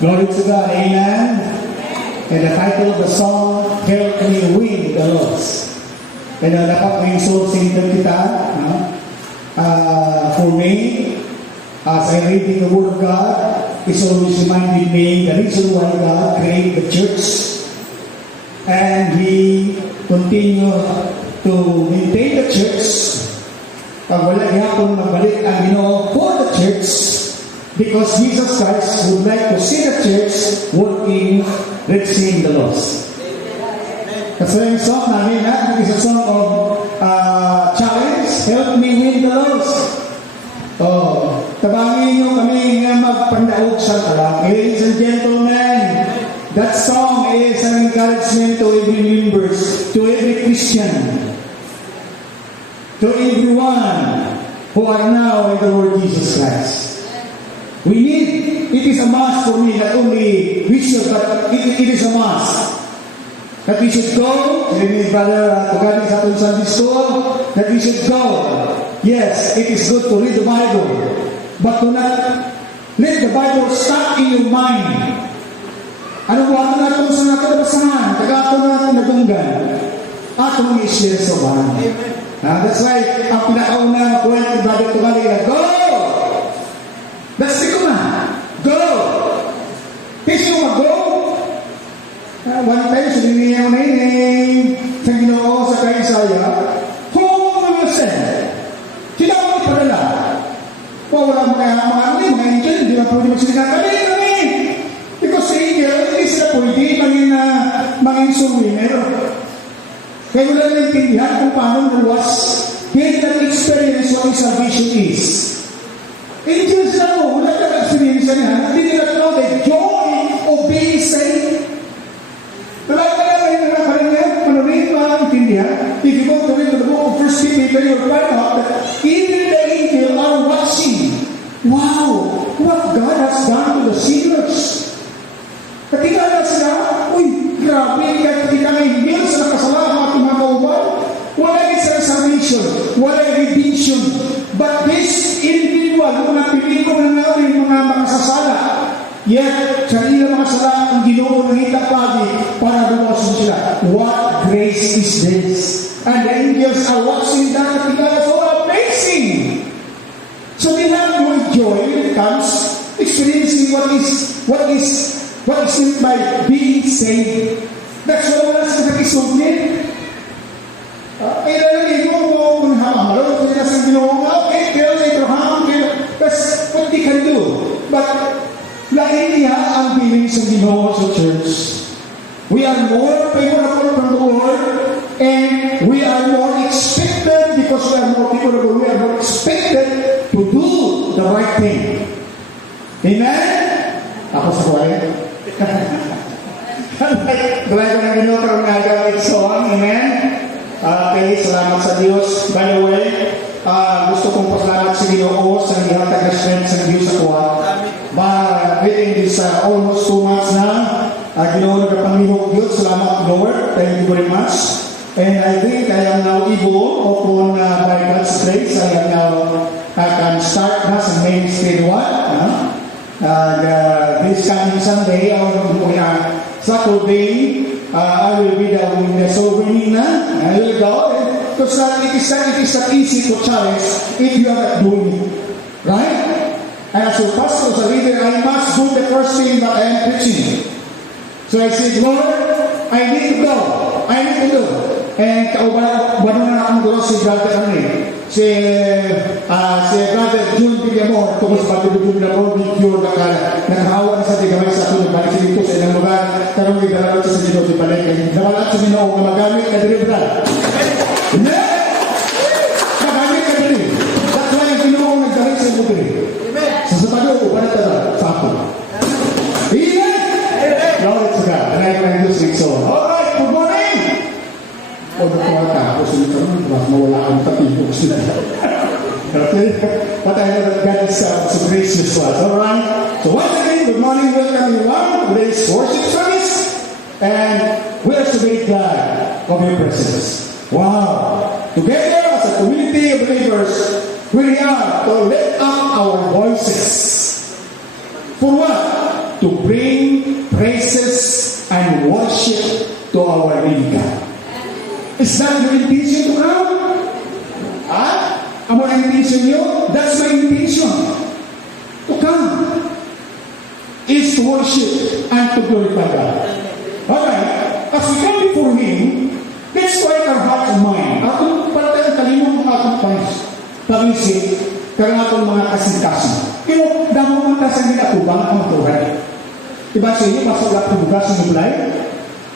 Glory to God, amen. And the title of the song, Help Me Win the Lost. And dapat may soul singer kita. For me, as I read the Word of God, it's always reminding me the reason why God created the church. And He continued to maintain the church. Pag wala yapon magbalik ang Ginoo for the church, because Jesus Christ would like to see the church working, reaching the lost. Kasi yung song namin, is a song of challenge, help me win the lost. Tabangin nyo kami nga magpandaog sa talang. Ladies and gentlemen, that song is an encouragement to every members, to every Christian, to everyone who are now in the Lord Jesus Christ. We need, it is a must for me, not only we should, but it is a must that we should go. Brother Tugaling sa ating Sunday School, that we should go. Yes, it is good to read the Bible, but to not let the Bible stuck in your mind. Ano po ato natin sa natin nabasahan, taga-ato natin nagunggan, ato mong i-share sa bahan. That's why, ang pinakaunang point ni Brother Tugaling na, go! That's it na. Go! Kasi mo mag-go. One time, sabi niya na yun, sa Ginoo sa kay Isaiah, who will send? Sila mo ipadala. Wala mga angel, hindi ba pwede magsalita kami. Because the angel, hindi sila pwede maging surwinner. Kaya wala na intindihan kung paano naluwas. They can experience what salvation is. Angels na mo, wala ka na-experience niya. Hindi nila know the joy of being saved. Talaga na rin na pa rin yan. Manurin pa ang intindihan. If you go to read the book of 1 Peter, you'll find out that even the angels are watching. Wow! What God has done to the sinners. Katika na sila, uy, grabe, kita ngayon yun sa nakasalamat ng mga kauban. Wala yung salvation, wala yung redemption. But this individual, kung napili ko na nga yung mga makasasala, yet, sa ilang mga sala, ang Ginoo ng hitapagi para lumasun sila. What grace is this? And the angels are watching that, because so amazing. So they have no joy when it comes experiencing what is meant by being saved. That's why wala sa nakisugnin. Ay lalagay mo kung hamamalo, kung nasa Ginoo, okay, pero Abraham, that's what they can do. But lain niya ang feelings ng Ginoo sa church. We are more favorable from the Lord, and we are more expected, because we are more favorable, we are more expected to do the right thing. Amen? Ako sa kuwari. Dahil ko na Ginoo karong nagawin song. Amen? Okay, salamat sa Diyos. By the way, gusto kong pasalamat sa Ginoo sa ihatag na strength sa Diyos sa kuha. Within this almost 2 months na, Ginoo nagkapanglihok Diyos. Salamat, Lord. Thank you very much. And I think I am now able, upon by God's grace, I can start na sa main schedule. This coming Sunday, Saturday, I will be there with the soul winning na. I will go. Because it is not easy to challenge if you are not doing it. Right? And as a pastor, as a leader, I must do the first thing that I am preaching. So I said, Lord, I need to go. I need to do. And kauban na akong guro si Brother si Brother June Villamor, tungkol sa Brother June Villamor, video nakahawa na sa tigamay sa tulog, balik sa dito sa ilang lugar, karong idalalot sa dito si Balik, nawalat sa Ginoo na magamit ka diri, brother. Magamit ka diri. That's why ang Ginoo nagdalay sa imo diri. Sa sapado ko, para tada sa ako. Amen? Glory to God. And I can do so. Alright, good morning! O nakuha ka, ako sunod ka naman, mas mawala ang tapibok sila. Okay? But I know that God is so gracious to us. Alright? So once again, good morning, welcome everyone. Today's worship service. And we are so very glad of your presence. Wow! Together as a community of believers, we are to lift up our voices. For what? To bring worship to our living God. Is that your intention to come? Ang mga intention nyo? That's my intention. To come is to worship and to glorify God. Alright, as we come before Him, let's quiet our hearts and mind. Atong patay kalimang atong pag-isip, karang atong mga kasing-kasing. Pero, damo mga kasang ginatubang ang maturay. Diba sa inyo, pasok lang tubugas ng iblay?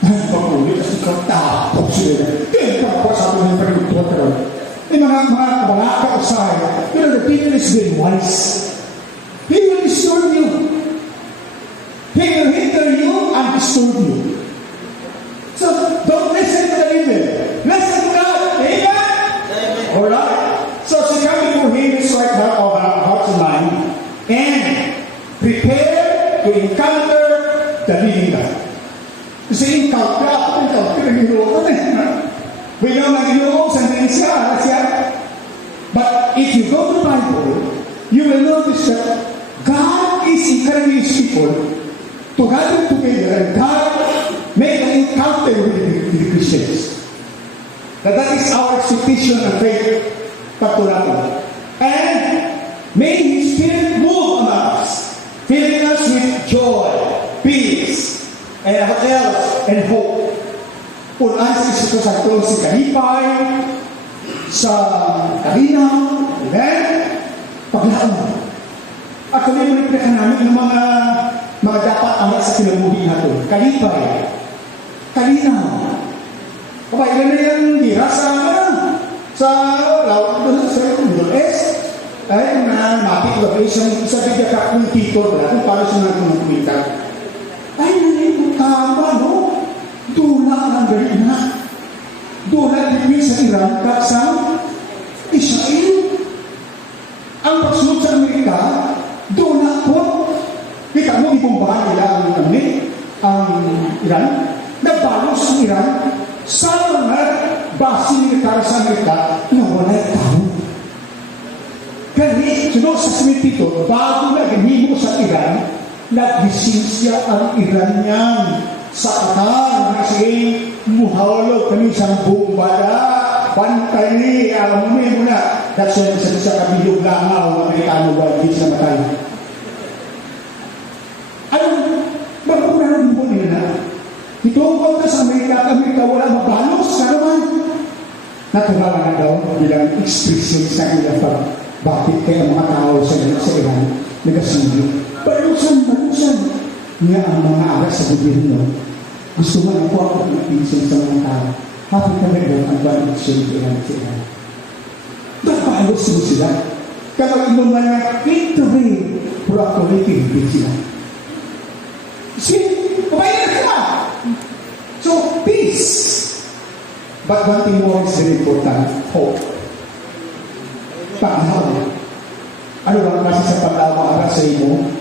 Ay, pag-ulit, kasi katapos sila. Kaya pa sa atin yung pag-utot. Yung mga kabalaka o sa'yo, pero the people is very wise. He will disturb you. He will hinder you and disturb you. So, don't listen to the evil. Listen to God. Amen? Alright? So, come before Him, strike out of our hearts and mind, and prepare to encounter the living God. Kasi encounter, pinag-inuwa na. We know nag-inuwa sa siya. But if you go to the Bible, you will notice that God is encouraging His people to gather together and God make an encounter with the Christians. That is our expectation and faith pagtulatan. And may His Spirit move among us, filling us with joy, peace, and what else? And hope. Ulan si Santo si Kalipay, sa Karina, amen? Paglaon. At kami ulit namin ng mga dapat amat sa kinabuhi natin. Kalipay, Karina. Kapag ilan na yung dira sa Middle East, ay mapit ba sa bigya ka kung titor wala kung paano siya natin kumita. Ay, nanay, tama, no? Dula ang galing na. Dula din sa Iran at sa Israel. Ang pagsunod sa Amerika, dula po. Kita mo, ibumbahan nila ang Iran. Nabalos ang Iran sa mga base militar sa Amerika na wala'y tao. Kaya, sunod sa simitito, bago na ganimo sa Iran, nag-disensya ang Iranian sa Qatar kasi muhawalog kami sa bomba na bantay ni alam mo na that's why sa kabilog langaw Amerikano wagis na matay. Magpunan mo nila itungkol ka sa Amerika wala mabalos ka naman natural na daw bilang expression sa ilang bakit kaya mga tao sa Iran nagasiyo balusan niya ang mga aras sa gobyerno. Gusto mo na po ako mag-pinsin sa mga tao. Happy ka na doon ang ba-election sila. Napalos mo sila. Kapag mo mga victory, pero ako rin pinipin sila. See? Kumain na sila. So, peace. But one thing more is very important. Hope. Paglaw. Ano ba kasi sa paglaw aras sa imo?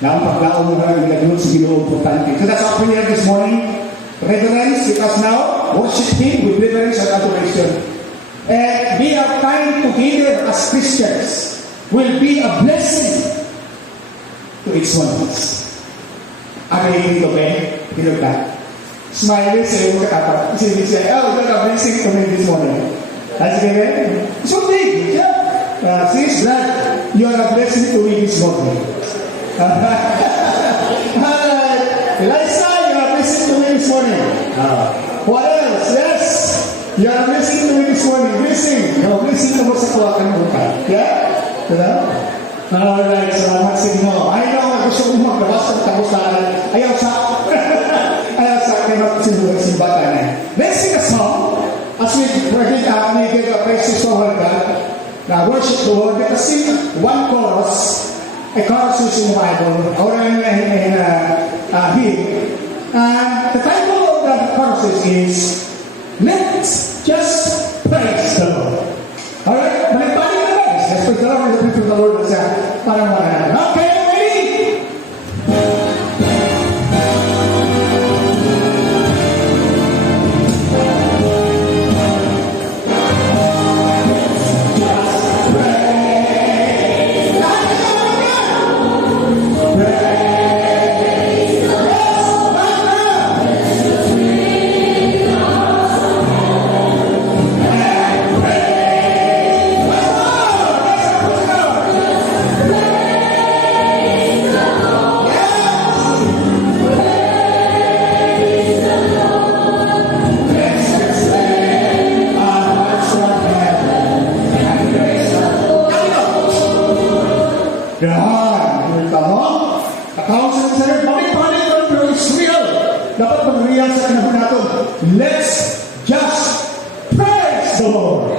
Now, paglaon mo na nilagyan sa Ginoo importante. So that's our prayer this morning. Reverence, because now, worship Him with reverence and adoration. And be our time together as Christians will be a blessing to each one of us. Are you dito, Ben? Hilog ka. Smile sa iyo katapat. Kasi siya, oh, got a blessing to me this morning. That's good, Ben? So big, yeah. Sis, that you are a blessing to me this morning. Eliza, you are blessing to me this morning. What else? Yes, you are blessing to me this morning. Blessing. You are blessing to mo sa kuwakan mo ka. Yeah? Diba? Alright, salamat sa inyo. I know, gusto ko maglabas ng tapusan. Ayaw sa kayo simbatan eh. Let's sing a song as we give a praise to our God. Now, worship the Lord. Let us sing one chorus. A chorus is in the Bible, or in hymn. The title of the chorus is Let's Just Praise the Lord. Alright? Balik-balik na guys. Let's praise the Lord. Let's praise the Lord. Parang wala na. Okay, ready? Praise Yan. Tama? Accounts and said, panik-panik lang, pero it's real. Dapat mag-real sa kinahon natin. Let's just praise the Lord.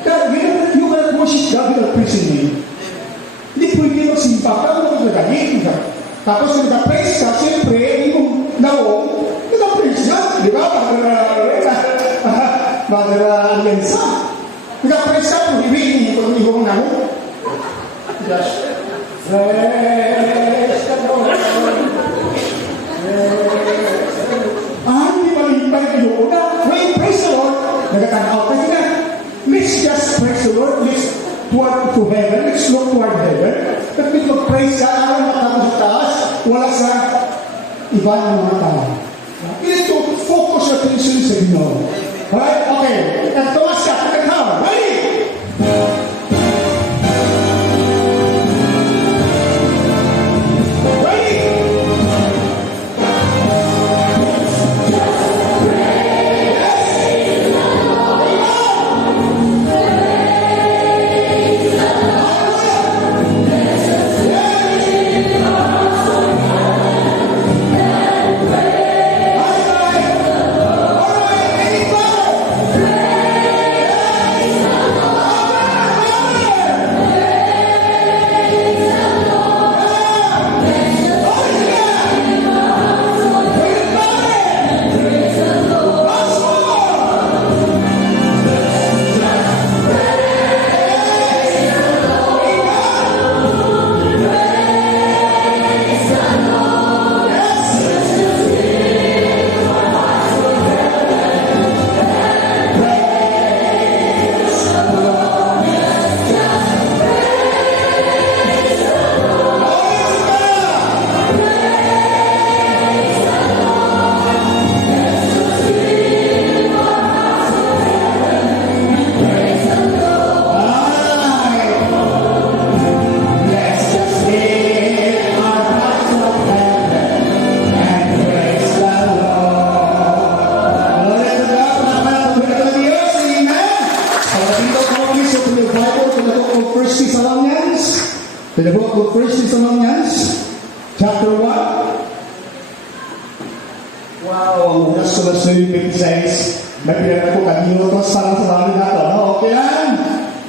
Kaya, you cannot worship God without praising Him. Hindi pwede magsimpa ka, magagayin ka. Tapos kung nag-praise ka, siyempre, yung naong, nag-praise ka. Di ba? Bagara lensa. Nag-praise ka, kung ibigin kung yung naong. Just praise the Lord. Hindi balik kayo na. Praise the Lord. Nagkatanaw ka sila. Let's just praise the Lord. Let's toward to heaven. Let's look toward heaven. But we will praise God. Alam matapos sa taas. Wala sa iba ng mga tao. You need to focus your attention sa Ginoo. Alright? Okay. And tumas ka. Pagkakaw. Ready? The book of 1 Thessalonians, chapter 1. Wow, ang unas ko na swimming says, nagpinag ko kaninutos para sa bahay nato. No? Okay lang.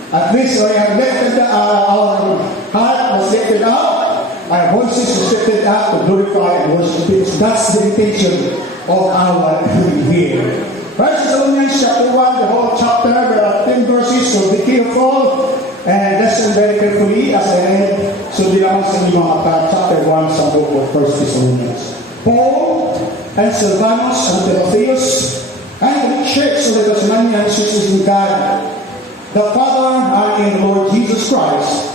At least we have lifted our heart was lifted up, our voices were lifted up to glorify and worship Him. That's the intention of our being here. 1 Thessalonians chapter 1, the whole chapter, there are 10 verses, so be careful. And listen very carefully as I read. So di naman sa inyo mga chapter 1 sa book of 1 Thessalonians. Paul and Silvanus and Timotheus and the church of the Thessalonians which is in God, the Father and in the Lord Jesus Christ,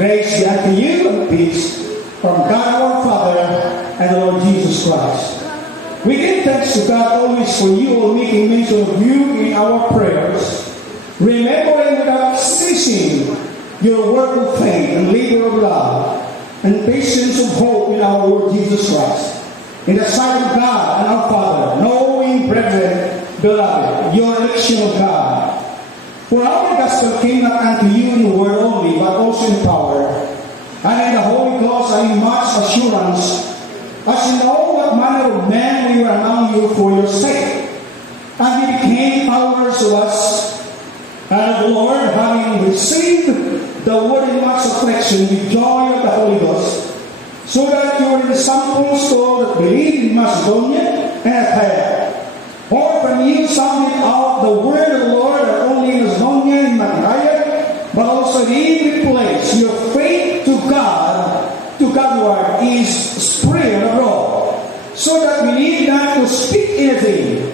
grace be unto you and peace from God our Father and the Lord Jesus Christ. We give thanks to God always for you all, making mention of you in our prayers, remembering without ceasing your work of faith and labor of love and patience of hope in our Lord Jesus Christ, in the sight of God and our Father, knowing, brethren, beloved, your election of God. For our gospel came not unto you in word only, but also in power, and in the Holy Ghost, and in much assurance, as in all what manner of men we were among you for your sake. And we became followers of us, and the Lord, having received the word in much affliction with joy of the Holy Ghost, so that you were the samples to all that believe in Macedonia and Achaia. For from you sounded out the word of the Lord, not only in Macedonia and Achaia, but also in every place. Your faith to Godward is spread abroad, so that we need not to speak anything,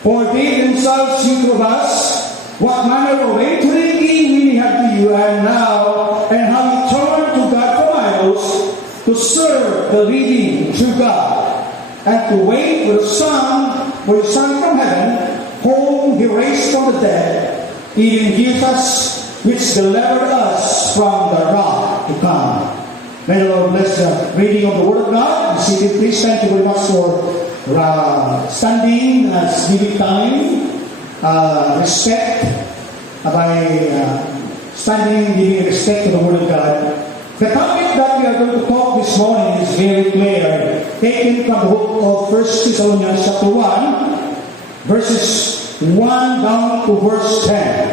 for they themselves knew of us what manner of entering in we have to you, and how you turn to God from idols to serve the living true God, and to wait for the Son from heaven, whom He raised from the dead, even Jesus, which delivered us from the wrath to come. May the Lord bless the reading of the Word of God. Be seated, please. Thank you very much for standing as giving time, respect by standing, giving respect to the Word of God. The topic that we are going to talk this morning is very clear, taken from the book of 1 Thessalonians chapter 1, verses 1 down to verse 10.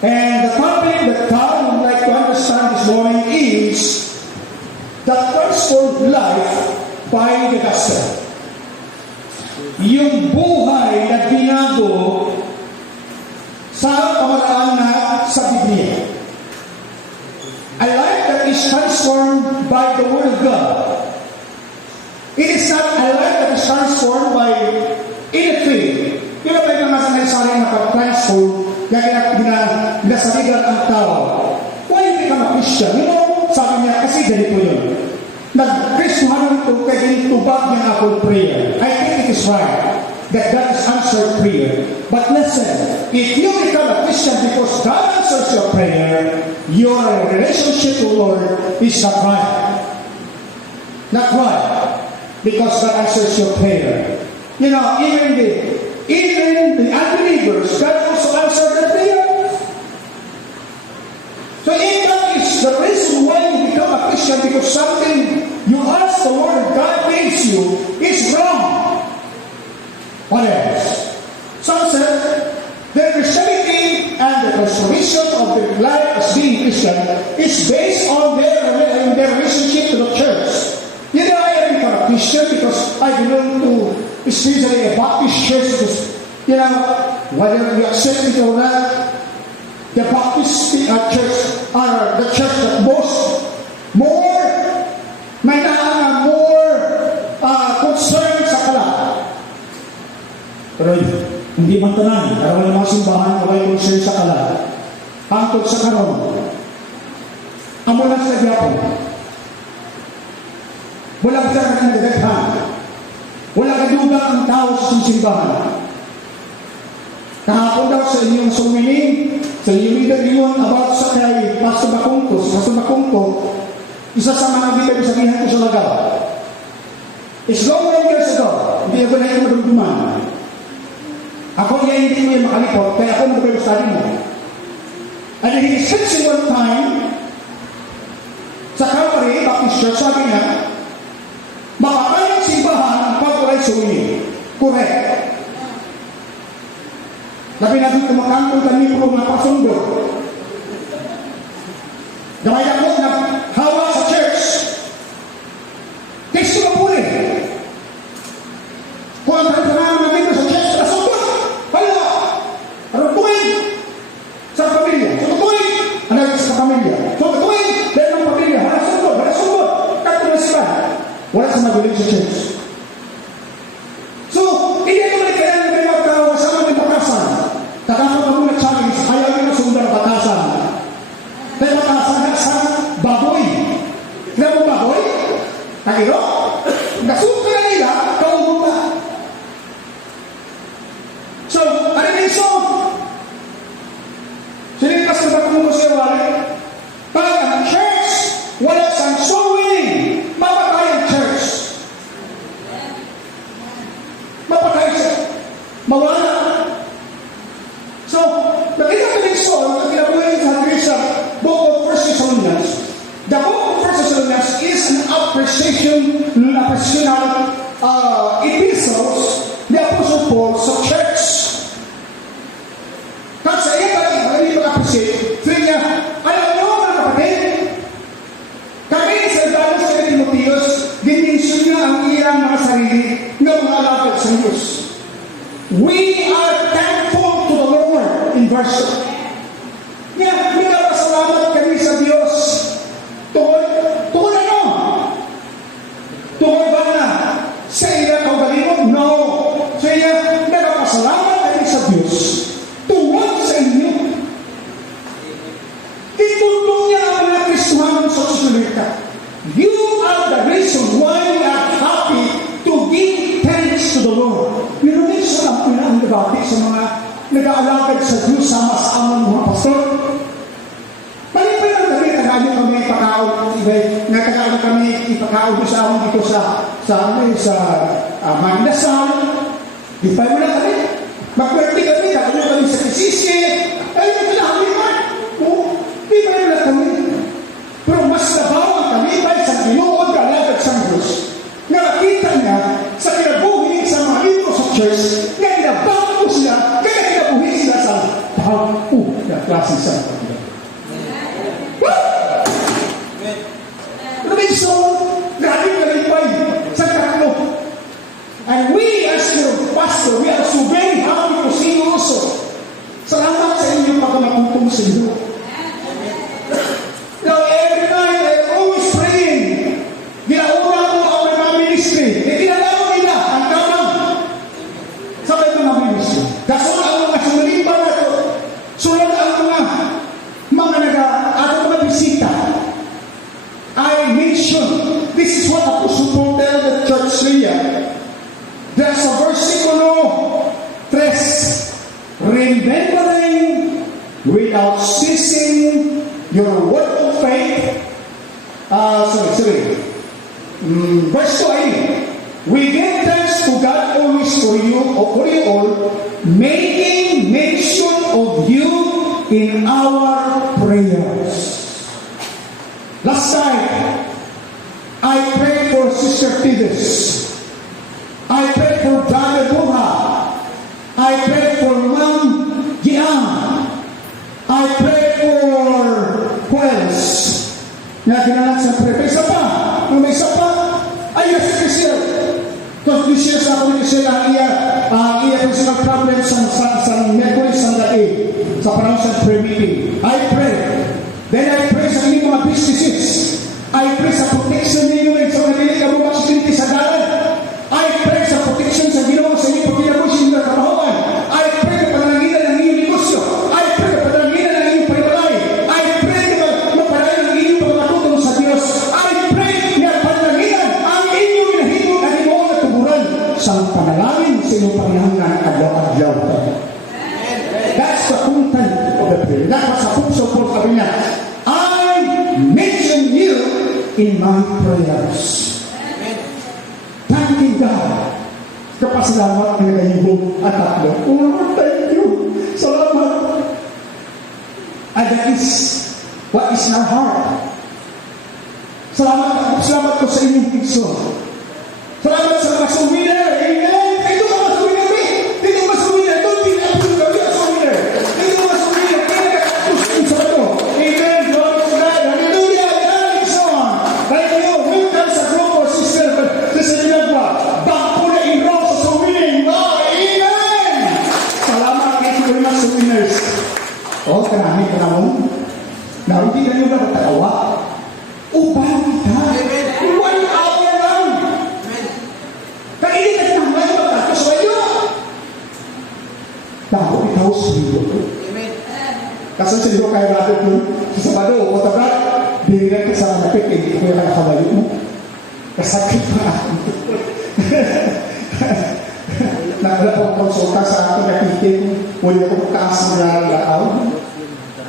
And the topic that I would like to understand this morning is the transformed life by the gospel. Yung buhay na binago sa pamaraan na sa Biblia. A life that is transformed by the Word of God. It is not a life that is transformed by anything. Yung ba yung nasa naisari na pag-transform, kaya ginasaligan ang tao. Why you become a Christian? You know, sabi niya, kasi ganito yun. Nag-Christianan ito, kaya ginitubag niya ako prayer. I think it is right that God has answered prayer. But listen, if you become a Christian because God answers your prayer, your relationship with the Lord is not right. Not right. Because God answers your prayer. You know, even the unbelievers, God also answered their prayer. So if that is the reason why you become a Christian, because something you ask the Lord and God gives you is wrong. What else? Some said the Christianity and the transformation of their life as being Christian is based on their relationship to the church. You know, I am a Christian because I belong to especially a Baptist church. Because, you know, whether you accept it or not, the Baptist church are the church that more concerned sa kalat. Pero hindi man tanan, karon ang mga simbahan away concern sa kalat. Hangtod sa karon. Amo lang sa gyapon. Wala sa nagdaghan. Wala kaduga ang tao sa simbahan. Kahapon daw sa inyong sumiling, sa inyong leader yun about sa kay Pastor Bacungco, isa sa mga leader sabihan ko sa Lagaw. It's long years ago, hindi ako na yung madugduman. Ako hindi ko yung makalipot, kaya ako mag-study mo. And he is fixing one time, sa Calvary Baptist Church, sabi niya, makakayang simbahan pag wala'y sumiling. Correct. Labi natin kumakangkong kami po mga pasundo. Gamay na po na hawa sa church. Text ko po rin. Kung ang tanang namin sa church, pasundo. Hala! Rutuin sa pamilya. Rutuin! Ano sa pamilya? Rutuin! Dahil ng pamilya. Hala sundod. Katulad sila. Wala sa maguling sa church. So, hindi ito may kaya na may magkawa sa mga batasan. Takapag ako na challenge, ayaw nyo sundan ang batasan. Dahil batasan na sa baboy. Kaya mo baboy? Takiro? Nasunod na nila, kaumong na. So, ano yung song? Sinipas na ba kung ko siya wali? Pag ang church, wala sang soul winning, mapatay ang church. Mapatay siya. Mawala. So, nakita ko yung soul na kinabuhay sa book of 1 Thessalonians. The book of 1 Thessalonians is an appreciation epistles ni Apostle Paul sa church. Kasi sa iya ba, hindi mag-appreciate, sabi niya, alam nyo mga kapatid, kami sa Ibanos sa Timotheus, dimension niya ang iyang mga sarili ng mga alagad sa Diyos. We are thankful to the Lord in verse 2. Niya, nagpasalamat kami sa Diyos. Tungkol ano? Tungkol ba na sa iya kaugalingon? No. Sa iya, nagpasalamat kami sa Diyos. Tungkol sa inyo. Itutong niya ang mga Kristuhanon sa Susulita. You are the reason why we are happy to give thanks to the Lord. You know, minsan ang pinang-debate sa mga nag-aalagad sa Diyos sama sa amang mga pastor. Palipan lang kami, nag-aalagad kami nagkakaano kami ipakaon sa amang dito sa Mandasal. Di pa mo na kami. Magpwerte kami, kakano kami sa Kisisi. Ay, nagkakaano kami. Di pa mo na kami. Pero mas na So, grabe kalipay sa tatlo. And we as your pastor, we are so very happy to see you also. Salamat sa inyo pagkamatutong sa inyo. Now, every night, I'm always praying. Ginauna ko ang mga ministry. Ginalaw nila ang kamang sa mga ministry. Kasunod ang mga sumulimba na ito. Sunod ang mga ato mga bisita. I mentioned, this is what Apostle Paul tells the church here. There's a versikulo 3. Remembering without ceasing your word of faith. Verse 2. We give thanks to God always for you all, making mention of you in our prayers. Last time, I prayed for Sister Tides. I prayed for Brother Buha. I prayed for Ma'am Giang. I prayed for who else? Kinalat sa prayer. May isa pa. Ay, yes, Christian. Because this year sa ako sila iya personal problem sa Mercury Sunday sa parang sa prayer meeting. I pray. Then I pray sa inyong mga businesses. I pray sa protection ninyo sa mga kabubak security sa dalan. I pray sa protection sa ginawa sa inyong pagkinabusin ng kapahuan. I pray na panalanginan ng inyong negosyo. I pray na panalanginan ng inyong panimalay. I pray na mapalayan ng inyong pagkatutong sa Diyos. I pray na panalanginan ang inyong hinahimong at inyong natuburan sa panalangin sa inyong pangyahanggan adlaw-adlaw. That's the content of the prayer. That was Apostle Paul sabi niya, I mention you in my prayers. Thanking God. Kapasalamat ng nagayubog at tatlo. Oh Lord, thank you. Salamat. And that is what is in our heart. Salamat ko sa inyong Kristo. Salamat sa mga suminer. Amen. Ito mga suminer. Ito mga suminer. Don't be absent. Don't be a suminer. Ito mga suminer. Kaya nakatusin sa ito. Amen. Glory to God. Hallelujah. Hallelujah. Thank you. Welcome sa group of sister. Sister Nagwa. Back po na enroll sa suminer. Amen. Salamat kayo sa mga suminers. O, kanami ka na mo. Na hindi na nyo ba natakawa? Upang kita. One hour lang. Kainin ka ng mga matapos sa iyo. Dako ikaw sa iyo. Kasi sa iyo kayo natin yun. Sa Sabado, o tabat, binilan ka sa malapit, hindi ko yung nakakabayo mo. Kasakit pa ako. Nakala po ang konsulta sa akin, nakikin, muli akong taas ng lalakaw.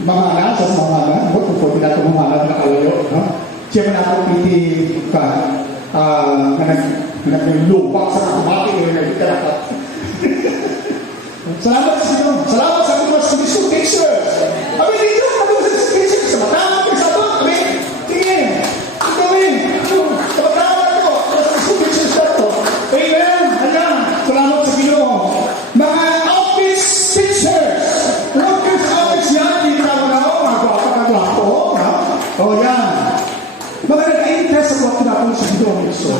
Mamana, sa mamana, kung pwede na ito mamana, nakalayo. Siya man ako piti ka, naglupak sa nakamati, nagkarapat. Salamat sa inyo. Salamat sa mga Kristo teachers. Kami dito, mga teachers, sa matawag ko sa ito. Kami, tingin, tingin, sa matawag ko, sa Kristo teachers na ito. Amen. Ayan. Salamat sa Ginoo. Mga office teachers. Workers office yan. Hindi na mga gwapa-gwapa. O yan. Mga nag-interest sa wakil natin sa Ginoo Kristo.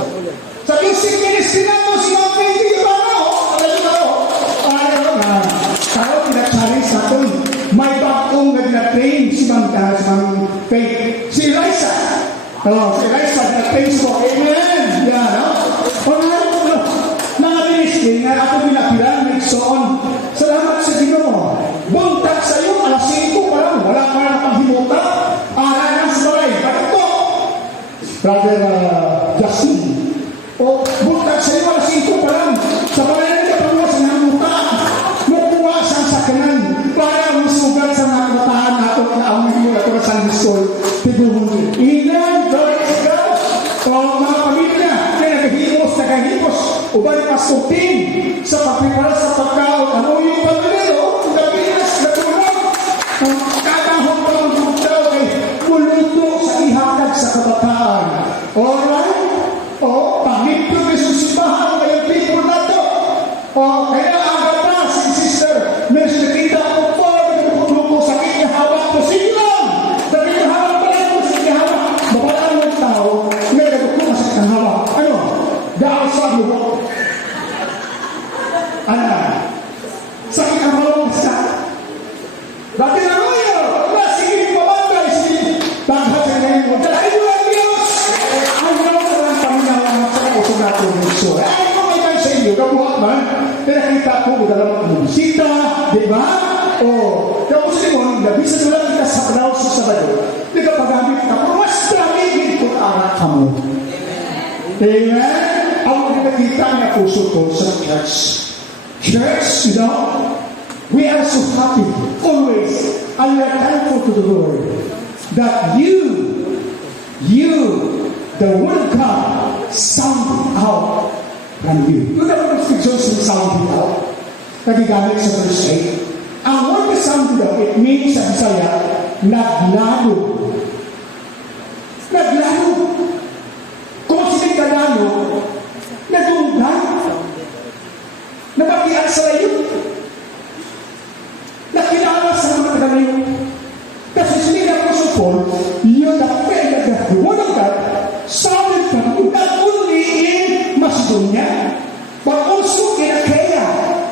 Sa music ministry na ito, si Ma'am Pinky, di ba no? Alam niyo ba no? Tayo pinag-challenge natin. May bagong nag-train si Ma'am Faith. Si Raisa. Si Raisa nag-train mo. Amen. Yan, no? O mga ministry nga ako binapilan, nagsoon. Salamat sa Ginoo. Buntag sa iyo, alas 5 pa lang. Wala pa na paghimuta. Aranan sa balay. Bakit to? Brother Justin. O buntag sa iyo, alas 5 pa lang. Sa balay na kapagawa sa namuta. Mukuha siyang sakyanan para musugat sa mga kabatahan nato na ang hindi na ito na Sunday School. Tiguhon. Ilan, glory to God. O mga pamilya na nagahimos, uban pasukin sa pagprepara sa pagkaon. Ano yung pamilya? O, Davidas, natulog. Kadahong pa ang bugtaw ay muluto sa ihatag sa kabataan. Alright? O, pangipyo may susipahan ngayong people na to. O, kaya aga pa, si sister, may nakita ko po, nagpupulo ko sakit niya hawak ko. Sige lang! Sakit niya hawak pa lang ko, sakit niya hawak. Babalaan ng tao, may sa ngayon mo, dalahin mo ang Diyos! Ayaw ko lang paminawa sa puso natin ng Diyos. Ay, kung may tayo sa inyo, kabuhat man, pinakita ko, dalawang musita, di ba? O, tapos mo, nabisan mo lang kita sa panahon sa Sabado, di ka pag-amit ka, pero mas damigin kung anak ka mo. Amen? Ang nakikita niya puso ko sa church. Church, you know, we are so happy, always, and we are thankful to the Lord that you, the Word of God, sound out from you. You know what Johnson sounded out? Nagigamit sa verse 8. Ang word na sounded out, it means sa Bisaya, naglalo. Naglalo. Kung sila naglalo, nagunggan. Nabakian sa layo. Nakilala sa mga kagalayo. Kasi sila ko sa Paul, yun na pwede na the Word of God sounded from you not only in Macedonia, but also in Achaia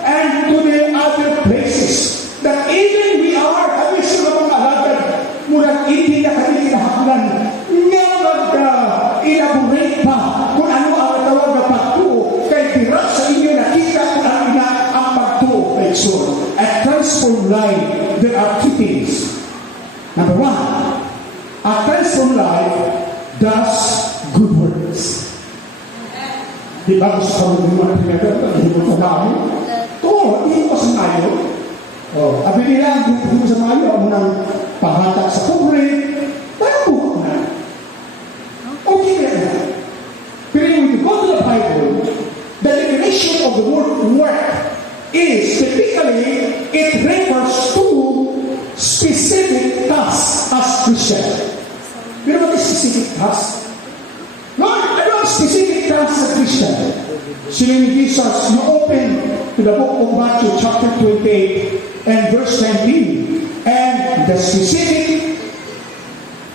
and to the other places. That even we are, kami sila mga alagad, mula hindi na kami kinahaklan, nga mag-elaborate pa kung ano ang tawag na pagtuo, kay tira sa inyo nakita kung ano na ang pagtuo. So, at transformed life, there are two things. Number one, a transformed life does good works. Di ba gusto ka mo naman pinagdata? Hindi mo sa dami? Oo, hindi mo sa mayo. Abi nila, hindi mo sa mayo, ang unang pahatak sa pobre, tayo po na. Okay na. Pero when you go to the Bible, the definition of the word work is typically, it refers to specific tasks as Christian. Pero what is specific task? Lord, ano ang specific task sa Christian? Sinabi ni Jesus, you open to the book of Matthew chapter 28 and verse 19. And the specific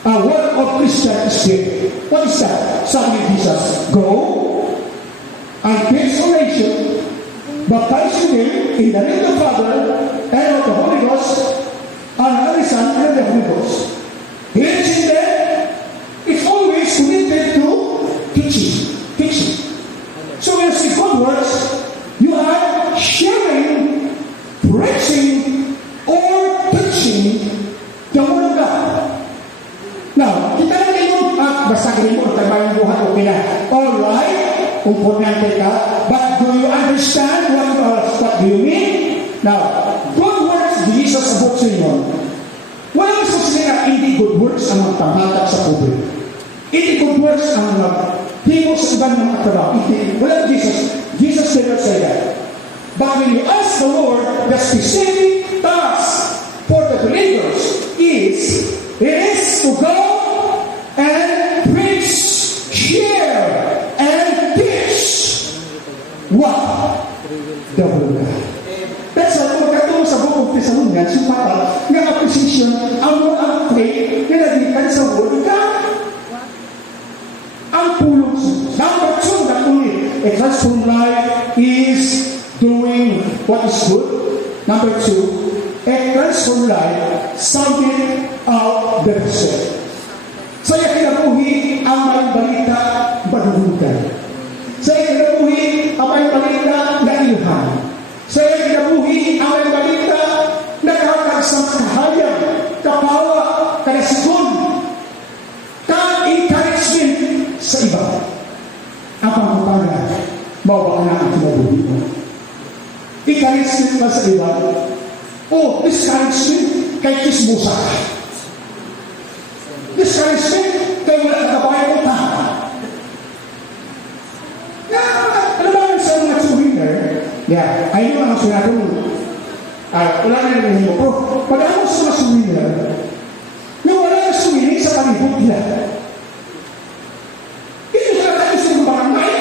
word of Christian is here. What is that? Sabi ni Jesus, go and preach the nation, baptizing them in the name of the Father and of the Holy Ghost, and of the Son and of the Holy Ghost. Teaching them, it's always connected to teaching. So when you see good works, you are sharing, preaching, or teaching the Word of God. Now, kita na ngayon, basagin mo, tabayang buhat, okay na. Alright, importante ka, but do you understand what do you mean? Now, good works, Jesus about sa inyo. Wala mas sila hindi good works ang magpanghatak sa pobre. Hindi good works ang magtimo sa ibang mga trabaho. Wala Jesus. Jesus never said that. But when you ask the Lord, the specific task for the believers is to go and preach, share, and teach what? The Word of God. That's why kung katulong sa book of Thessalonians, yung para ng appreciation, ang faith, niladikan sa Word of God. Ang pulong number two, that only a transformed life is doing what is good. Number two, a transformed life sounding out the result. Saya kinabuhi ang may balita madudugan. Saya kinabuhi ang may balita na iluhan. Saya kinabuhi ang may balita na kakagsang kahayag, kapawa, kanasigon, ka-encouragement sa iba. Ang pangkapaga, mawala na ang kinabuhi mo. Encouragement pa sa iba. O, discouragement kay kismusa. Discouragement kay wala kabayan mo ta. Ano ba yung sa mga souvenir? Yeah, ay yung mga sunado mo. Wala na rin mo. Pero pag ako sa mga souvenir, yung wala na souvenir sa palibot nila. Ito sa tayo sa mga barangay.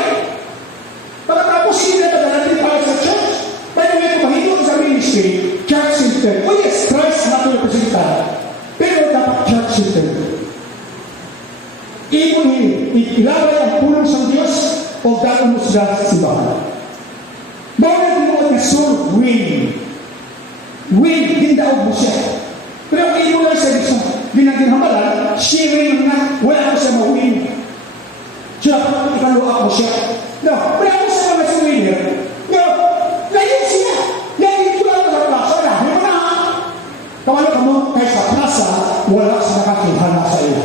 Pagkatapos sila na natin para sa church, tayo may kumahito sa ministry, church center. Oh yes, Christ na ito representa. Pero dapat church center. Ilaway ang pulong sa Diyos o gagawin mo sila sa simbahan. Bakit mo win, din daw mo siya. Pero hindi mo lang sa Diyos. ginaginabalan, sharing na wala ko siya mawin. Siya, ikaluwa ko siya. No, wala ko siya mga souvenir. No, layo siya. Layo ko lang sa plaza. Dahil mo na. Kawala ka mo, kahit sa plaza, wala sa nakakilhala sa iyo.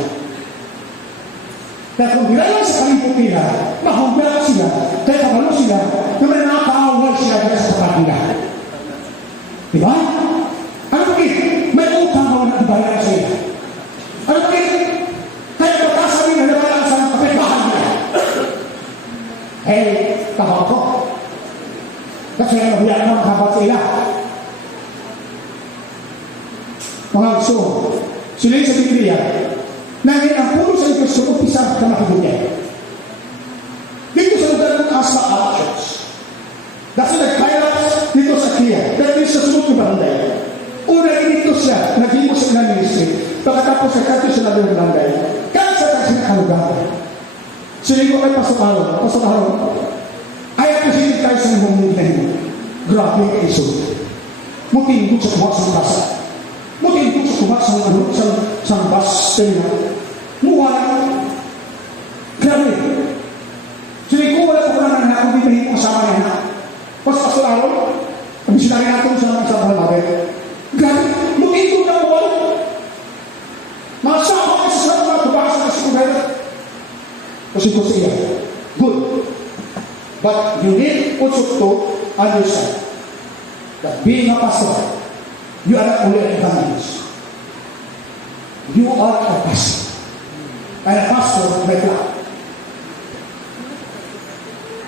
Kaya kung nilayan sa kalipot nila, mahumbala sila, kaya kabalo sila, na may nakakaawal sila dahil sa kapatila. Diba? Ano bakit? May utang ako na ibayan sa iyo. Ano bakit? Kaya pagkasabi na nabalaan sa kapitbahan nila. Tahaw ko. Kasi nabiyak na makabat sa ila. Mga gusto, sila yung sa Biblia, nangin ang puno sa Diyos sa umpisa na makibigay. Dito sa lugar ng Asma Church. Kasi nag-highlights dito sa Kia. Dahil sa sunod ng barangay. Una dito siya, nag-ibo sa ilang ministry. Pagkatapos sa kanto siya na ng barangay. Kahit sa tayo siya nakalugar. Sinigo kay Pastor Aaron. Ayaw ko siya tayo sa mga na himo. Grabe ang iso. Mutin ko sa kuha sa kasa. Mutin ko sa kuha sa bus terminal. Muhay. Grabe. Sinigo wala ko na ako di mahimo kasama niya. Pastor Aaron, ang misionary natin sa Balamabet. Grabe. Mutin ko na wala. Masama ka sa mga tubasa na sigurado. Kasi siya. Good. But you need also to understand that being a pastor, you are not only an evangelist. You are a pastor. And a pastor may plan.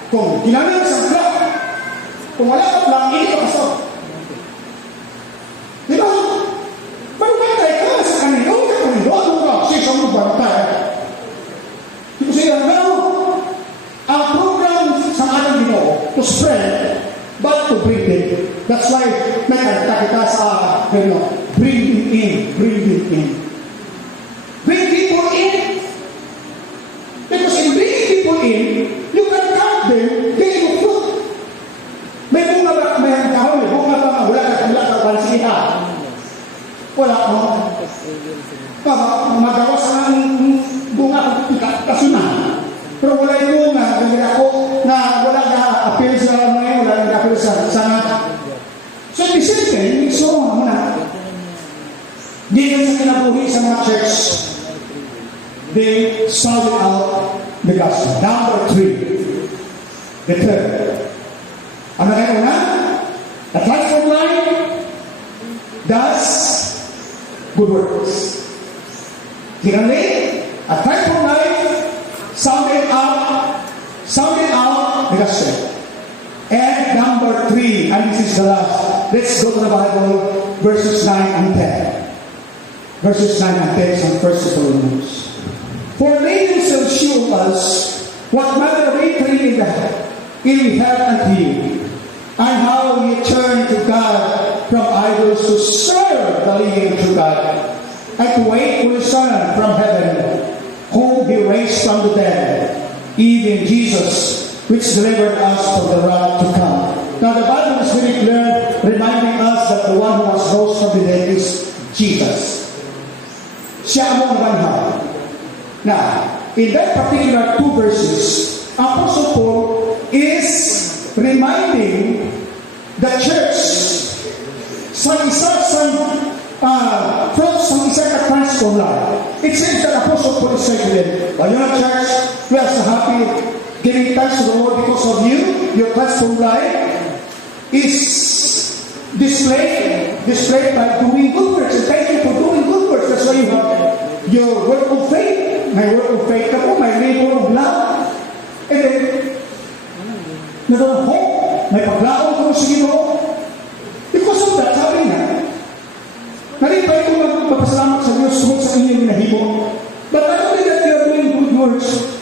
Kung ginamit sa plan, kung wala ka plan, hindi ka pastor. Di ba? Magpatay ka sa kanino, ano ka? Siya mo ba tayo? Hindi ko siya, ang program sa ating Ginoo to spread, but to bring them. That's why may kita sa bring them in. Bring people in. Because in bringing people in, you can count them, they will fruit. May bunga ba, may kahon, may bunga ba, wala ka pansiha. Wala mo. Magawa sa bunga kasunan. Pero wala yung bunga, kasi ako na wala ka-appeal sa mga wala ka-appeal sa sana. So, the same thing, so, muna. Dito sa kinabuhi sa mga church, they sound out the gospel. Number 3. The third. Ano kayo na? The transform life does good works. Secondly, a transform life sounded out the gospel. And number 3, and this is the last. Let's go to the Bible, verses 9 and 10. Verses 9 and 10 from 1 Thessalonians. For they themselves show us what manner of entry in heaven unto you, and how ye turn to God from idols to serve the living true God, and to wait for the Son from heaven, whom he raised from the dead, even Jesus, which delivered us from the wrath to come. Now the Bible is very clear, reminding us that the one who was rose from the dead is Jesus. Siya ang banhal. Now, in that particular 2 verses, Apostle Paul is reminding the church sa transform life. It seems that Apostle Paul is saying to them, well, you're a church, we are so happy giving thanks to the Lord because of you. Your transform life is displayed by doing good works. And thank you for doing good works. That's why you have your work of faith. My work of faith ako, my labor of love. And then, nagawang hope, may paglaon ko sa Ginoo. Because of that, sabi niya, nalipay ko magpapasalamat sa Diyos kung sa inyong nahimo. But not only that you are doing good works,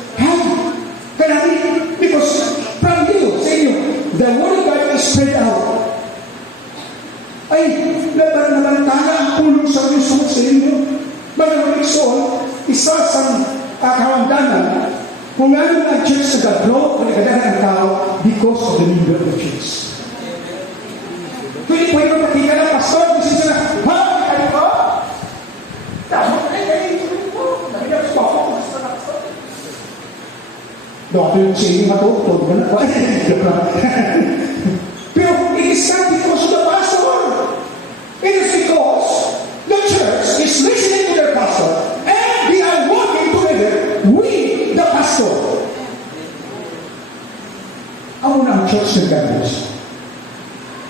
because from you, sa inyo, the word of God is spread out. Ay, nabantana ang pulong sa Diyos kung sa inyo. Magaling so, isa sa kawandanan, kung ano ang church sa God-grow, kaligadahan ang tao because of the leader of the church. Pwede mo pakita na, pastor, kasi sila, ha? Ano ko? Tama. Ito yung sini matutod. Pero it is not because of the pastor. It is because the church is listening to their pastor and they are working together with the pastor. Ako na ang church ng Godless.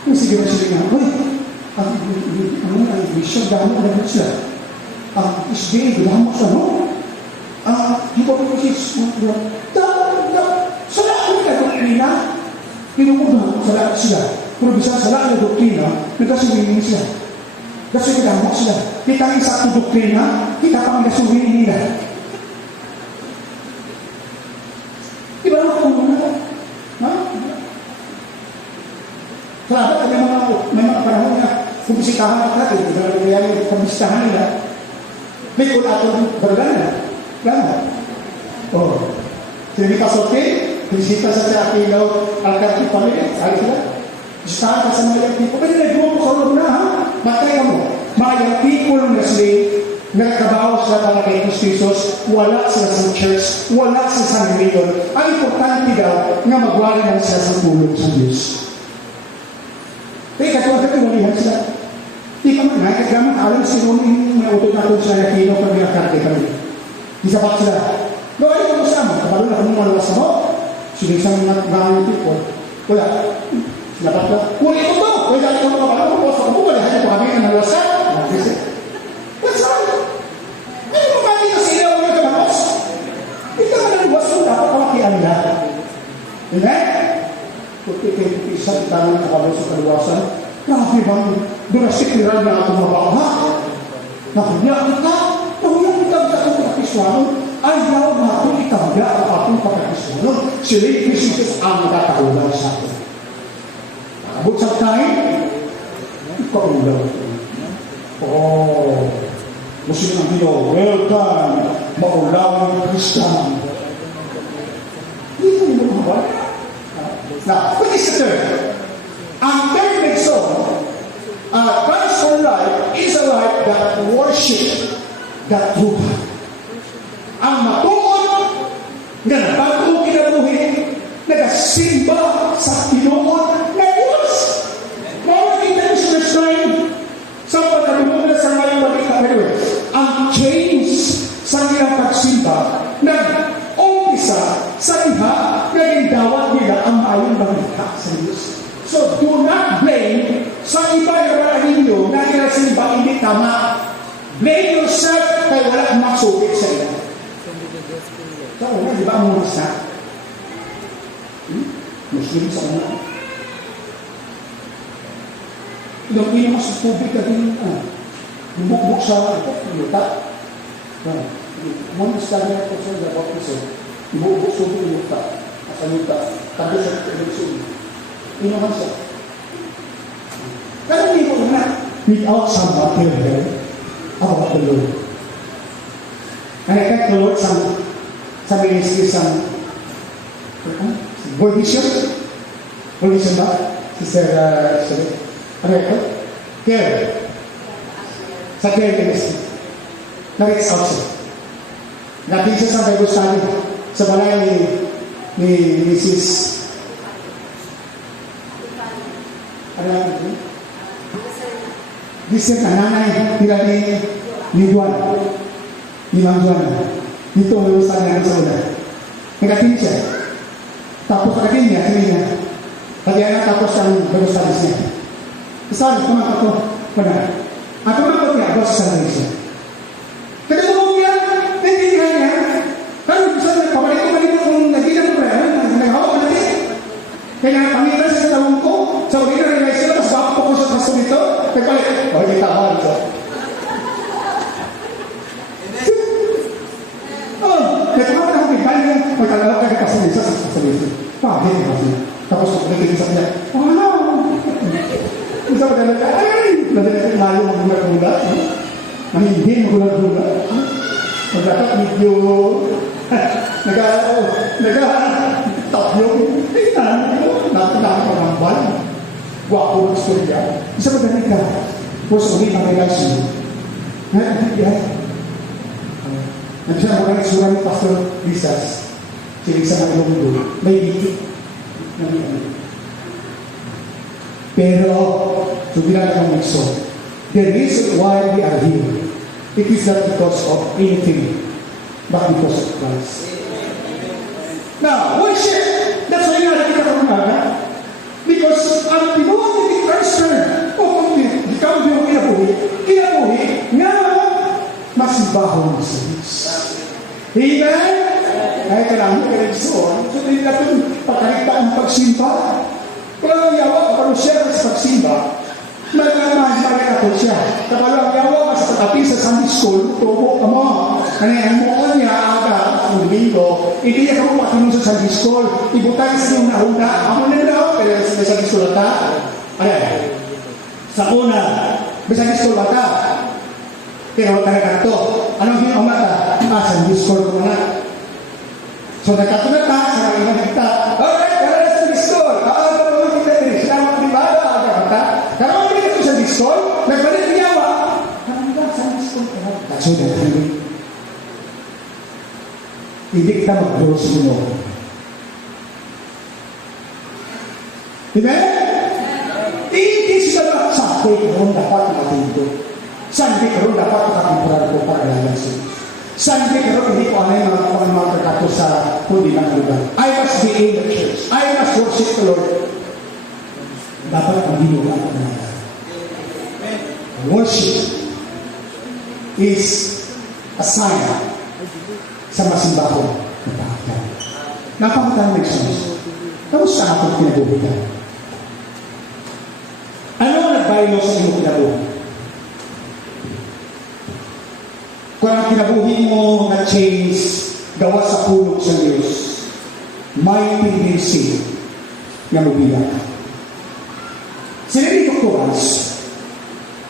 Sige na sila nga, ang bishop damo na sila. Ang SDA, damo sa no? Di ba ko si sala ko na doktrina, pinumunan sala sila. Pero bisa sala na doktrina, nagkasuwinin sila. Kasi damo sila. Kita ang isa doktrina, kita pang nagkasuwinin nila. Di ba ako muna? Ha? Salamat, may mga panahon na kumisitahan at natin, kaya yung kumisitahan nila, may kulato bergana. Gana. Oh. Jadi kasote, bisita sa ating alkati pamilya, ayos sila. Bisitahan ka sa mga young people. Kasi nag-duwa mo sa ulo na, ha? Matay mo. Mga young people na sila, nagtrabaho sila para kay Kristisos, wala sila sa church, wala sila sa religion. Ang importante daw, nga magwali lang sila sa tulong sa Diyos. Kaya katuwa ka walihan sila. Di ka man, nagkagamang alam sila yung mga utod natin sa Yakino pag nakakarte kami. Isapat sila. No, ayaw mo sama. Kapalo na kung malawas mo, sinisang mga mga people. Wala. Sinapat na. Kung ito to, kung ito ito kapalo, kung sa kung wala, hali po kami na nalawasan. Nagkisi. That's right. Ano mo ba dito sa ilaw ng kabangos? Hindi ka man nalawas mo, dapat pamakian nila. Hindi? Kung isang tanong nakabalo sa kaluwasan, grabe bang drastic viral na itong mabaha? Nakulang ka? Nakulang ka sa itong pagkakiswanon? Ayaw na itong itabla ang atong pagkakiswanon. Sila yung Kristisos ang natatakulan sa atin. Nakabot sa time, ikaulaw ito. Oh, gusto nang hilo, welcome, maulawang Kristiyan. Hindi ko yung mga ba? Now, what is the third? Ang third big song, Christ for life is a life that worship the truth. Ang matuon na nabago kinabuhi, nagasimba sa Pinoon na Diyos. Mawagin na siya na sa pagkatulong na sa mayong walita. Ang change sa ilang pagsimba nag-umpisa sa iha na indawat nila ang mayong balita sa Diyos. So, do not blame sa iba yung wala ninyo na kinasimba hindi tama. Blame yourself kaya wala kang maksubit sa iyo. So, wala, di ba ang mga sa? Muslim sa una. Ilang pinang mas tubig ka din, bukbuk sa luta. Muna sa kanya po sa dapat piso, bukbuk sa luta. Sa luta, tabi sa television. Inuman siya. Pero hindi ko na, without some material about the Lord. And I thank the Lord sa ministry sa World Vision. World Vision ba? Sister, ano ito? Care. Sa Care Ministry. Na-reach out siya. Natin siya sa Bible study sa balay ni Mrs. Ano lang ito? Disip na nanay nila ni Juan. Ni Mang Juan. Dito ang lusan namin sa una. Nagating siya. Tapos nagating niya, sabi niya, kaya na tapos ang balusalis niya. Kasali, kumakot ko. Kuna. At kumakot niya, boss sa siya. Kaya mo niya, nagtindihan niya. Pero gusto niya, pabalik ko kung nagtindihan mo rin, naghawak ko natin. Kaya pamitan sa tawang ko, sa pagkita rin na sila, mas baka po ko sa kaso dito, nagpalit. O, hindi tama dito. Nagpapit ako bigay niya, magkagalaw ka kaso dito sa kaso dito. Pagin niya kasi. Tapos nagtitin sa niya, wow! Isa pa dala ka, ay! Nagtitin layo magulat-gulat. Manindin magulat-gulat. Magdakat medyo, nag-tapyo. Natanapangambal. Wapo ng storya. Isa pa ganit ka. Tapos ulit ang relasyon. Nagsiya mga surah ni Pastor Rizas. Sila sa naglundo, may dikit na may. Pero, so ginagawa ng so, the reason why we are here, it is not because of anything, but because of Christ. Now, worship, that's why nakikita ko mga, because ang pinuha ni Christ, o kung ikaw yung kinabuhi, nga masibaho ng Diyos. Amen? Ay, karami ka rin so hindi na itong pagkaligtaan ng pagsimba. Kung ang yawa, kapag siya sa pagsimba, magmamahal ako siya. Kapag ang yawa ka sa katapi sa Sunday School, tubo ka mo. Kanayan mo niya, aga, ang domingo, hindi niya kung patunong sa Sunday School. Ibutang sa yung nahuna. Ako na daw, pero sa Sunday School ata. Ayan. Sa una, sa Sunday School ata. Pero tayo ka ito. Anong hinamata? Sunday School ko na. So nagkatunat na, sa mga kita, alright, kaya na sa Discord, naman kita rin, sila mga agad, karang hindi ito sa Discord, nagbalik niya ba? Karang ba sa Discord? So, hindi kita mag-gross mo. Diba? Hindi sila magsabi, karoon dapat matinto. Sunday karoon dapat makakumpulan ko para lalang sa Diyos. Sunday karoon, hindi ko anay mga kakato sa kundi ng lugar. I must be in the church. I must worship the Lord. Dapat ang ginuwa ko na. Worship is a sign sa masimbahon na tahakan. Napakatang nagsunis. Kamusta akong kinabuhitan? Ano ang nagbaylo sa iyong kinabuhi? Kung ang kinabuhi mo na change, gawa sa pulong sa Diyos, may tendency na mabilang. Sila ni Dr. Hans,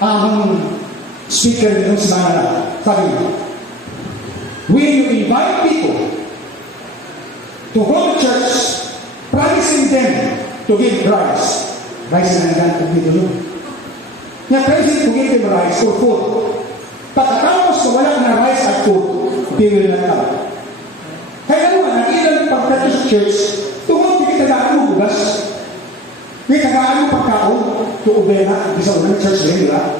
ang speaker nito sa mga sabi niya, when you invite people to go to church, promising them to give rice na nandang kung dito nun. Promising to give them rice or food. Pagkatapos na wala na rice at food, they will not come. Kaya naman, ang ilang pagdating sa church, tungkol hindi tagaan mo bugas, may tagaan mo pagkaon, tuubay na, di sa unang church rin, di ba?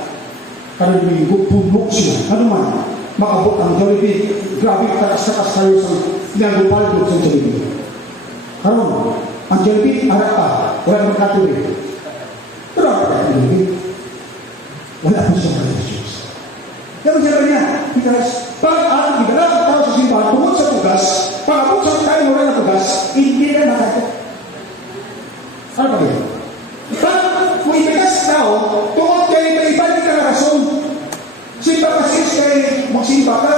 Karang linggo, puno siya. Ano man, makabot ang Jollibee, grabe takas-takas tayo sa pinagupal doon sa Jollibee. Karong, ang Jollibee, harap pa, wala naman katuloy. Pero ang Jollibee, wala po siya mga church. Pero siya niya, because pag ang ibarat ang tao sa simbahan, tungkol sa tugas, pag-abot sa tayo mo rin ang tugas, hindi na nakakot. Ano ba yun? Pag kung ibigas tao, tungkol kayo may ibalik ka na rason. Simba kasi kayo magsimba ka,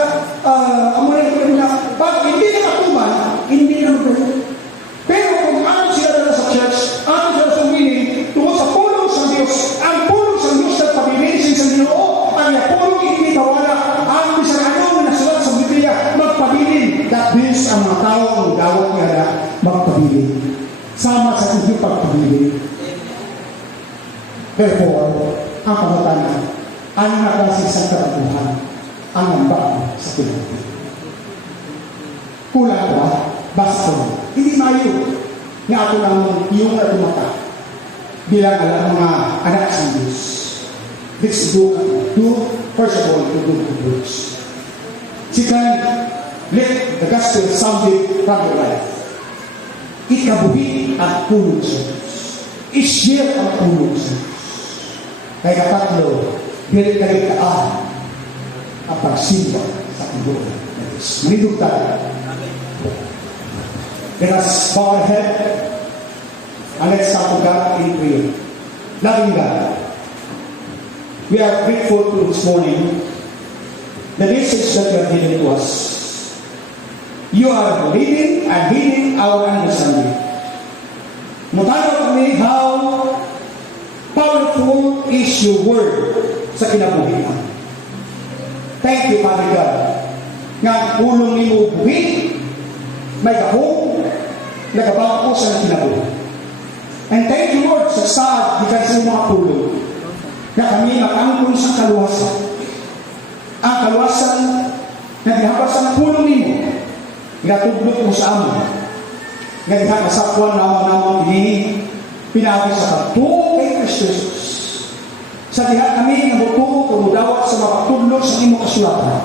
amunin ko na, pag hindi na katuman, hindi na magkaroon. Pero kung ano sila na sa church, ano sila sa meaning, tungkol sa pulong sa Diyos, ang pulong sa Diyos na pabilisin sa Diyos, ang pulong hindi tawala, ang bisa ano na nasulat sa Biblia, magpabilin. That means ang mga tao ang gawat niya na magpabilin. Sama sa hindi pagpabilin. Therefore, ang pangatanan, ang nakasi sa karabuhan, ang nambang sa pinagpili. Kulang ba? Basta ko. Hindi mayo nga ako lang iyong natumata bilang alam mga anak sa Diyos. Let's do, first of all, to do good works. Second, let the gospel sounded from your life. Ikabuhi ang pulong sa Diyos. I-share ang pulong sa Diyos. Kaya kapatlo, bilit-kalitaan ang pagsimba sa pulong ng Diyos. Manidog tayo. Let us bow our head and let's talk to God in prayer. Loving God, we are grateful to this morning the message that you have given to us. You are leading and leading our understanding. Mutayo kami how powerful is your word sa kinabuhian. Thank you, Father God, nga ulong ni mo buhi, may kahong, nagabaw ko sa kinabuhian. And thank you, Lord, sa saad di kasi mga pulong na kami makangkong sa kaluwasan. Ang kaluwasan na dihabas ang pulong nimo, ginatudlot mo sa amin, nga diha kasapwan naman ini pinaagi sa pagtuo kay Kristo Jesus. Sa diha kami nga mutuo kumudawat sa mga tudlo sa imong kasulatan.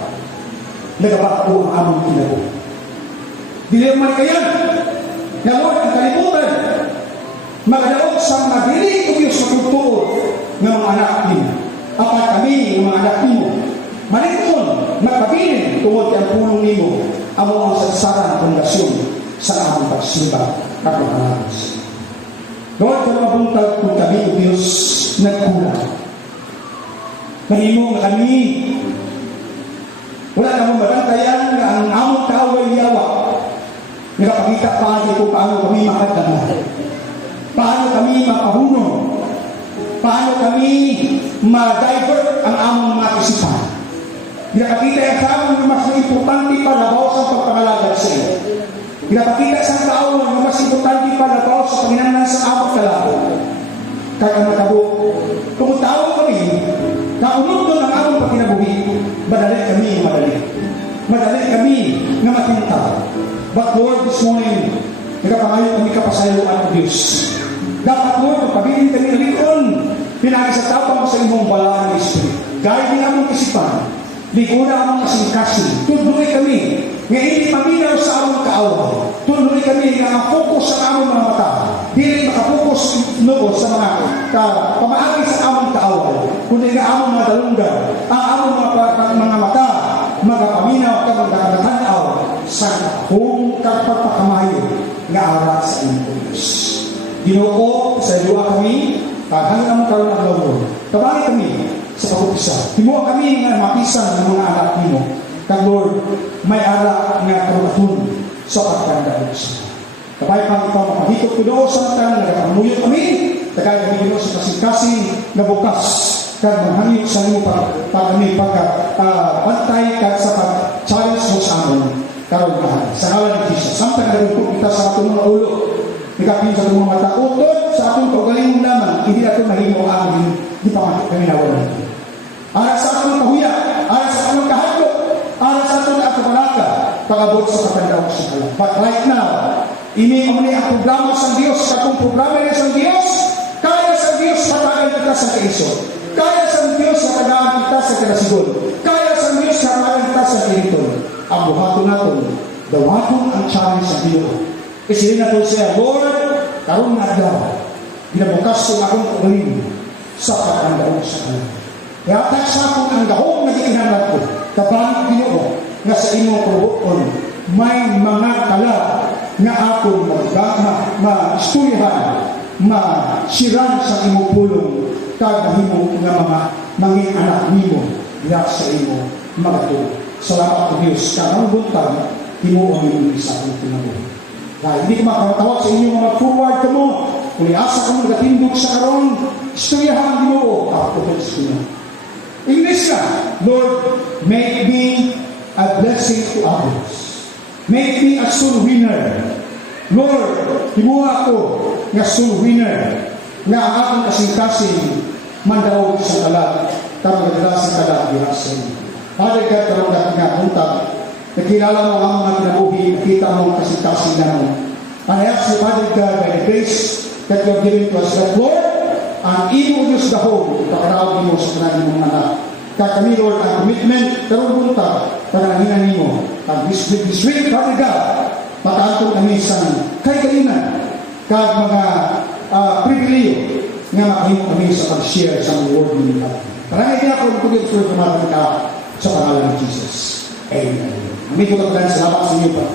Nagabako ang among kinabuhi. Dili man kayan nga Lord ang kalibutan magadaog sa madili o Diyos magtutuo ng mga anak nimo. Apat kami ng mga anak nimo manikon magpabilin tungod kay ang pulong nimo amo ang sasaran pundasyon sa among pagsimba at pagkalagas. Lord, kung mabuntag kung kami o Diyos nagkulang. Mahimo nga kami wala namang magantayan nga ang among kaaway yawa. Nakapagita pa kung paano kami makadama. Paano kami mapahunong. Paano kami ma-divert ang among mga isipan. Nakapagita yung tao na mas importante pa labaw sa pagpangalagad sa iyo. Nakapagita sa tao na mas importante pa labaw sa Panginoon sa among kalabo. Kaya matabo, kung tao kami, kaunod doon ang among pagkinabuhi, madali kami madali. Madali kami na matinta. But Lord, this morning, nagkapangayon kami kapasayuan ng Diyos. Dapat Lord, pagpabilin kami na likon, pinag-isatapang sa imong balaan ng Espiritu. Gaya din among isipan, likon na among kasing-kasing, tuloy kami, nga hindi paminaw sa among kaaway. Tuloy kami nga ang-focus sa among mga mata. Hindi makapokus noon sa mga pamaagi sa among kaaway. Kundi nga among mga dalunggan, ang among mga mata, magapaminaw ka magkakatanaw sa kung kapagpakamayo nga arat sa inyong Diyos. Ginoo sa luwa kami, paghanggang ang karoon ng loob. Tabali kami sa pag-upisa. Himuha kami nga mapisan ng mga anak nimo. Kang Lord, may ala nga karulatun sa pagkandaan siya. Kapay pang ikaw mapahikot ko doon sa matang nagkakamuyot kami, tagay kami doon sa kasing-kasing na bukas kag manghangyo sa iyo para kami pagka-bantay kag sa pag-challenge mo sa amin karon kahan. Sa ngalan ni Jesus, samtang nagugtog kita sa atong mga ulo, nagapin sa atong mga mata, utod sa atong kaugalingong naman, hindi nato mahimo ang amin, di pa kami nawalan. Ara sa atong kahuya, ara sa atong kahadlok, ara sa atong akabalaka, pag-abot sa katandawang sa kalam. But right now, ini ang programa sa Diyos, katong programa niya sa Diyos, kaya sa Diyos patagan kita sa kaiso. Kaya sa Diyos sa tagaan kita sa kinasigon. Kaya sa Diyos sa tagaan kita sa kiniton. Ang buhaton natin, dawaton ang challenge sa Diyos. Isilin na ito siya, Lord, karong nga daw, ginabukas ko akong kumalim sa pagkandaon sa kalam. Kaya atak sa akong ang gahong na ikinangat ko, kabalit Ginoo, nga sa inyong kurukon, may mga kala nga akong ma-istoryahan, ma-siran sa imong pulong, kag mahimo nga mga manging anak nimo yak sa imo mga tuwa. Salamat ko Diyos, karang buntag, himuon nimo sa akong kinabuhi. Dahil hindi ko makatawag sa inyo mga forward ka mo, kung iasa ka mo nagatindog sa karon, istoryahan mo, ako sa Diyos. English ka, Lord, make me a blessing to others. Make me a soul winner. Lord, himuha ko nga soul winner nga ang akong kasing-kasing mandaog sa kalag tarong nagdala sa kalag diha sa inyo. Father God, tarong nga puntag, nakilala mo ang mga kinabuhi, nakita mo ang kasing-kasing naman. And I ask you, Father God, by the grace that you have given to us, that Lord, ang imo Diyos dahon, ipakaraog mo sa kanang mga anak. Kaya kami, Lord, ang commitment, tarong puntag, pananginan mo. And this week, Father God, pataantong kami sa kay-kainan, kag mga pribiliyo nga makahimo kami sa pag-share sa word ni God. Parang hindi ako nagpugit sa pamalang ka sa pangalan ni Jesus. Amen. Amin ko kapag salamat sa inyo pa.